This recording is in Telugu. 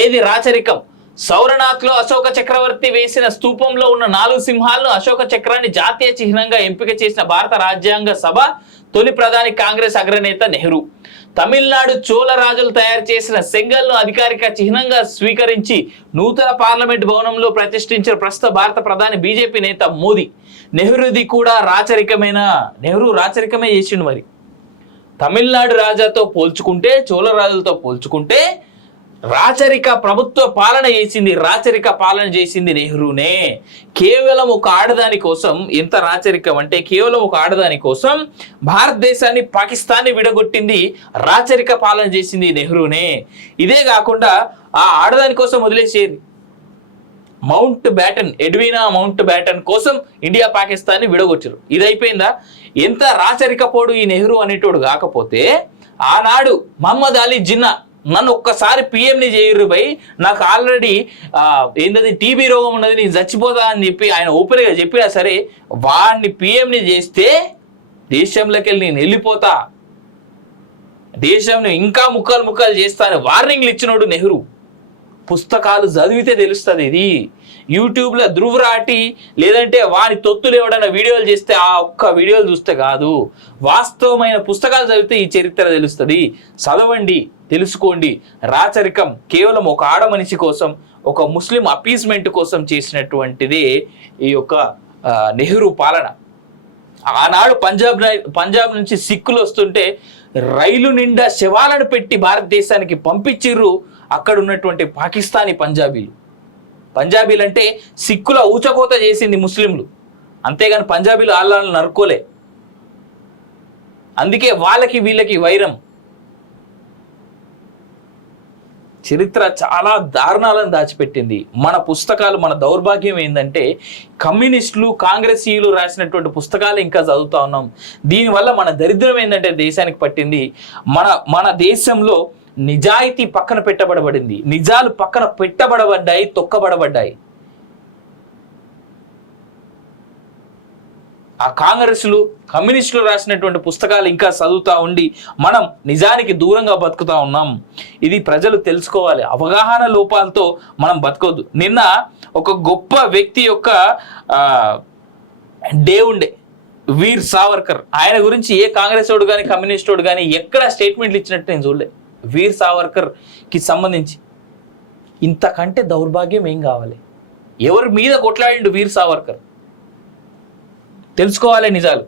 ఏది రాచరికం? సౌరనాథ్లో అశోక చక్రవర్తి వేసిన స్తూపంలో ఉన్న 4 సింహాలను అశోక చక్రాన్ని జాతీయ చిహ్నంగా ఎంపిక చేసిన భారత రాజ్యాంగ సభ తొలి ప్రధాని కాంగ్రెస్ అగ్రనేత నెహ్రూ. తమిళనాడు చోళ రాజులు తయారు చేసిన సెంగల్ను అధికారిక చిహ్నంగా స్వీకరించి నూతన పార్లమెంట్ భవనంలో ప్రతిష్ఠించిన ప్రస్తుత భారత ప్రధాని బీజేపీ నేత మోదీ. నెహ్రూది కూడా రాచరికమేనా? నెహ్రూ రాచరికమే చేసిండు. మరి తమిళనాడు రాజాతో పోల్చుకుంటే, చోళ రాజులతో పోల్చుకుంటే రాచరిక ప్రభుత్వ పాలన చేసింది, రాచరిక పాలన చేసింది నెహ్రూనే. కేవలం ఒక ఆడదాని కోసం, ఎంత రాచరికం అంటే కేవలం ఒక ఆడదాని కోసం భారతదేశాన్ని, పాకిస్తాన్ని విడగొట్టింది, రాచరిక పాలన చేసింది నెహ్రూనే. ఇదే కాకుండా ఆ ఆడదాని కోసం వదిలేసేది Mountbatten, Edwina Mountbatten కోసం ఇండియా పాకిస్తాన్ని విడగొచ్చారు. ఇది అయిపోయిందా? ఎంత రాచరిక పోడు ఈ నెహ్రూ అనేటోడు కాకపోతే, ఆనాడు మహమ్మద్ అలీ జిన్నా నన్ను ఒక్కసారి పిఎంని చేయరు భయ్, నాకు ఆల్రెడీ ఏంటది టీబీ రోగం ఉన్నది, నేను చచ్చిపోతా అని చెప్పి ఆయన ఓపెన్గా చెప్పినా సరే వాడిని పిఎంని చేస్తే దేశంలోకి వెళ్ళి నేను వెళ్ళిపోతా, దేశంని ఇంకా ముక్కలు చేస్తాను వార్నింగ్లు ఇచ్చినోడు నెహ్రూ. పుస్తకాలు చదివితే తెలుస్తుంది. ఇది యూట్యూబ్లో ధృవరాటి లేదంటే వాని తొత్తులు ఎవడైనా వీడియోలు చేస్తే ఆ ఒక్క వీడియోలు చూస్తే కాదు, వాస్తవమైన పుస్తకాలు చదివితే ఈ చరిత్ర తెలుస్తుంది. చదవండి, తెలుసుకోండి. రాచరికం కేవలం ఒక ఆడ మనిషి కోసం, ఒక ముస్లిం అపీస్మెంట్ కోసం చేసినటువంటిది ఈ యొక్క నెహ్రూ పాలన. ఆనాడు పంజాబ్ నుంచి సిక్కులు వస్తుంటే రైలు నిండా శవాలను పెట్టి భారతదేశానికి పంపించిర్రు అక్కడ ఉన్నటువంటి పాకిస్తానీ పంజాబీలు అంటే సిక్కుల ఊచకోత చేసింది ముస్లింలు, అంతేగాని పంజాబీలు ఆళ్ళను నరుకోలే. అందుకే వాళ్ళకి వీళ్ళకి వైరం. చరిత్ర చాలా దారుణాలను దాచిపెట్టింది. మన పుస్తకాలు, మన దౌర్భాగ్యం ఏంటంటే కమ్యూనిస్టులు, కాంగ్రెసీయులు రాసినటువంటి పుస్తకాలు ఇంకా చదువుతా ఉన్నాం. దీనివల్ల మన దరిద్రం ఏంటంటే దేశానికి పట్టింది, మన దేశంలో నిజాయితీ పక్కన పెట్టబడబడింది, నిజాలు పక్కన పెట్టబడబడ్డాయి, తొక్కబడబడ్డాయి. ఆ కమ్యూనిస్టులు రాసినటువంటి పుస్తకాలు ఇంకా చదువుతా ఉండి మనం నిజానికి దూరంగా బతుకుతా ఉన్నాం. ఇది ప్రజలు తెలుసుకోవాలి. అవగాహన లోపాలతో మనం బతకొద్దు. నిన్న ఒక గొప్ప వ్యక్తి యొక్క డే ఉండే, వీర్ సావర్కర్. ఆయన గురించి ఏ కాంగ్రెస్ వాడు కానీ కమ్యూనిస్ట్ వాడు కానీ ఎక్కడ స్టేట్మెంట్లు ఇచ్చినట్టు నేను చూడలే. వీర్ సావర్కర్కి సంబంధించి ఇంతకంటే దౌర్భాగ్యం ఏం కావాలి? ఎవరి మీద కొట్లాడిండు వీర్ సావర్కర్? తెలుసుకోవాలి నిజాలు.